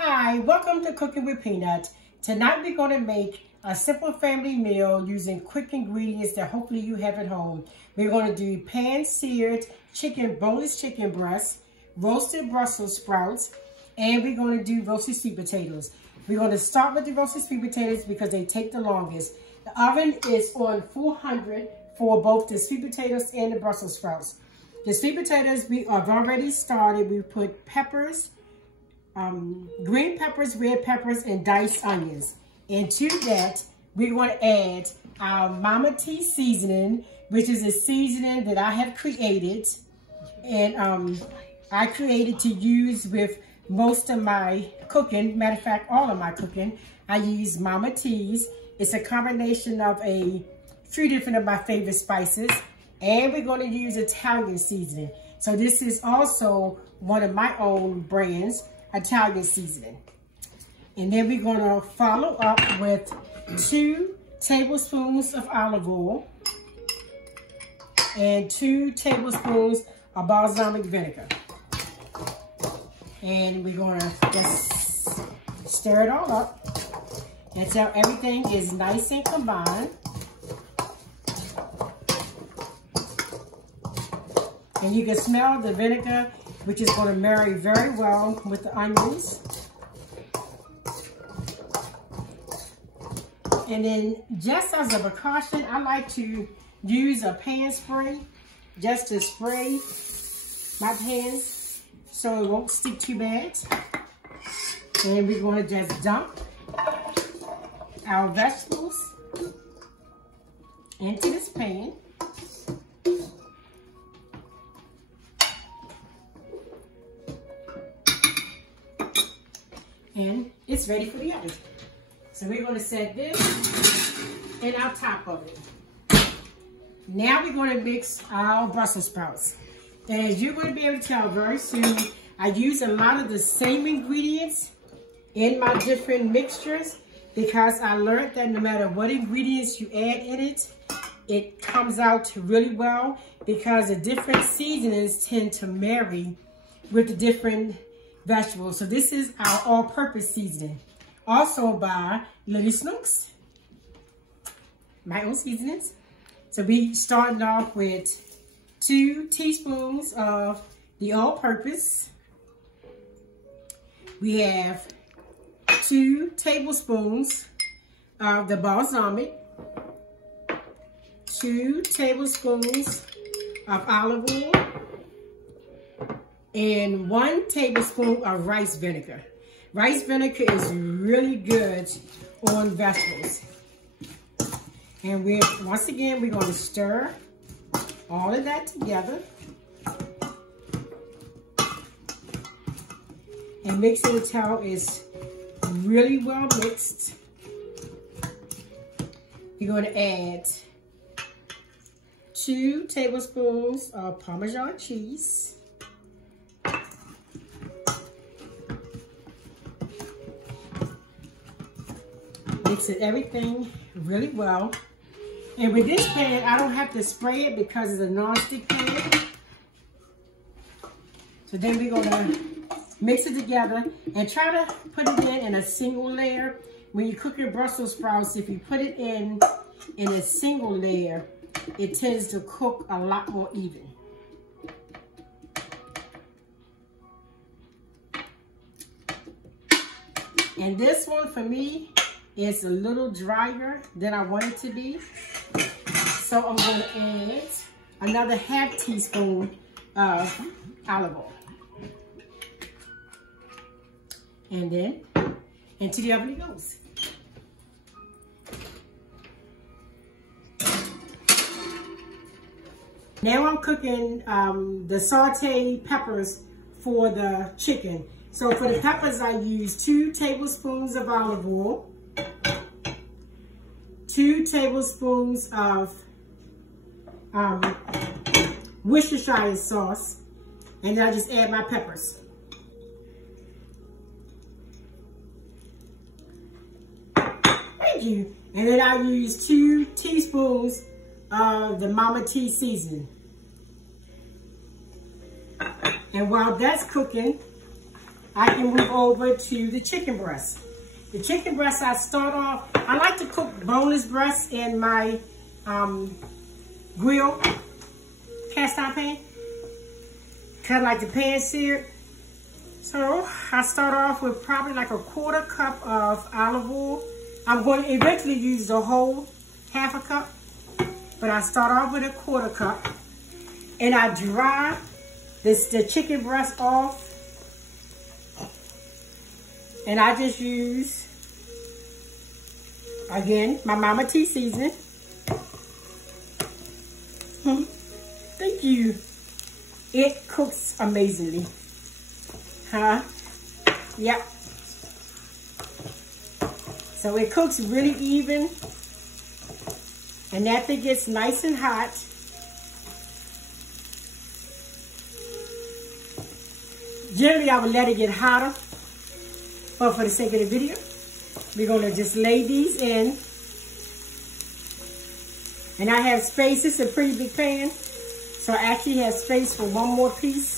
Hi, welcome to Cooking with Peanut. Tonight we're going to make a simple family meal using quick ingredients that hopefully you have at home. We're going to do pan-seared boneless chicken breast, roasted Brussels sprouts, and we're going to do roasted sweet potatoes. We're going to start with the roasted sweet potatoes because they take the longest. The oven is on 400 for both the sweet potatoes and the Brussels sprouts. The sweet potatoes, we have already started. We put peppers, green peppers, red peppers, and diced onions. And to that, we're going to add our Momma T seasoning, which is a seasoning that I have created. And I created to use with most of my cooking. Matter of fact, all of my cooking. I use Momma T's. It's a combination of a few different of my favorite spices. And we're going to use Italian seasoning. So this is also one of my own brands, Italian seasoning. And then we're going to follow up with 2 tablespoons of olive oil and 2 tablespoons of balsamic vinegar. And we're going to just stir it all up until everything is nice and combined. And you can smell the vinegar, which is going to marry very well with the onions. And then just as a precaution, I like to use a pan spray just to spray my pans so it won't stick too bad. And we're going to just dump our vegetables into this pan. And it's ready for the oven. So we're going to set this in our top of it. Now we're going to mix our Brussels sprouts. And as you're going to be able to tell very soon, I use a lot of the same ingredients in my different mixtures because I learned that no matter what ingredients you add in it, it comes out really well because the different seasonings tend to marry with the different vegetables. So this is our all-purpose seasoning, also by Little Snooks, my own seasonings. So we starting off with 2 teaspoons of the all-purpose. We have 2 tablespoons of the balsamic, 2 tablespoons of olive oil, and 1 tablespoon of rice vinegar. Rice vinegar is really good on vegetables. And once again, we're going to stir all of that together and mix it until it's really well mixed. You're going to add 2 tablespoons of Parmesan cheese. Mix everything really well. And with this pan, I don't have to spray it because it's a non-stick pan. So then we're going to mix it together and try to put it in a single layer. When you cook your Brussels sprouts, if you put it in a single layer, it tends to cook a lot more even. And this one for me, it's a little drier than I want it to be. So I'm going to add another half teaspoon of olive oil. And then into the oven it goes. Now I'm cooking the sauteed peppers for the chicken. So for the peppers, I use 2 tablespoons of olive oil, 2 tablespoons of Worcestershire sauce, and then I just add my peppers. Thank you. And then I use 2 teaspoons of the Momma T seasoning. And while that's cooking, I can move over to the chicken breast. The chicken breast, I start off, I like to cook boneless breast in my grill cast iron pan. Kind of like the pan seared. So I start off with probably like a 1/4 cup of olive oil. I'm going to eventually use the whole 1/2 cup, but I start off with a 1/4 cup. And I dry the chicken breast off. And I just use, again, my Momma T seasoning. Thank you. It cooks amazingly. Huh? Yep. So it cooks really even. And after it gets nice and hot, generally I would let it get hotter. But for the sake of the video, we're going to just lay these in. And I have space. It's a pretty big pan. So I actually have space for one more piece.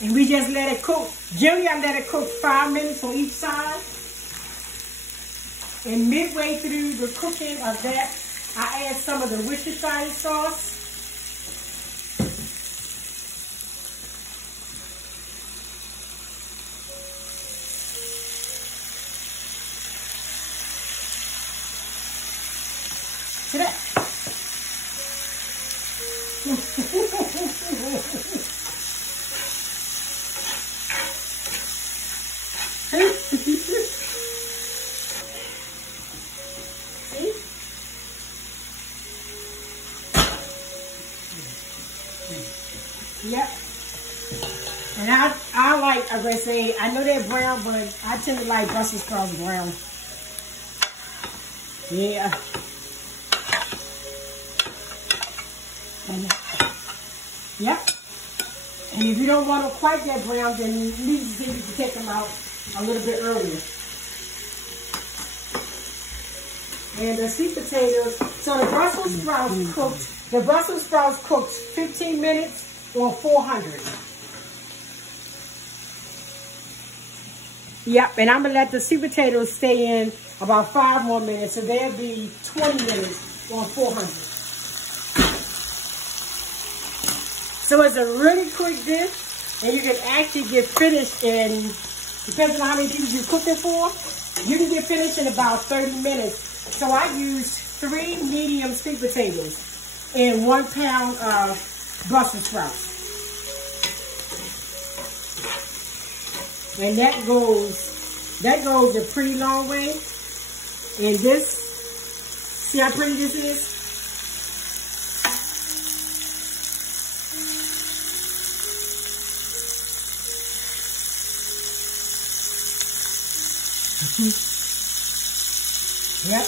And we just let it cook. Generally, I let it cook 5 minutes on each side. And midway through the cooking of that, I add some of the Worcestershire sauce. To that. Yep. And I like, as I say, I know they're brown, but I tend to like Brussels sprouts brown. Yeah. And, yep. And if you don't want them quite that brown, then you need to take them out a little bit earlier. And the sweet potatoes, so the Brussels sprouts cooked, cooked 15 minutes on 400. Yep, and I'm gonna let the sweet potatoes stay in about 5 more minutes, so they'll be 20 minutes on 400. So it's a really quick dish, and you can actually get finished in, depending on how many people you're cooking for, you can get finished in about 30 minutes. So I used 3 medium sweet potatoes and 1 pound of Brussels sprouts. And that goes a pretty long way. And this, see how pretty this is? Yep.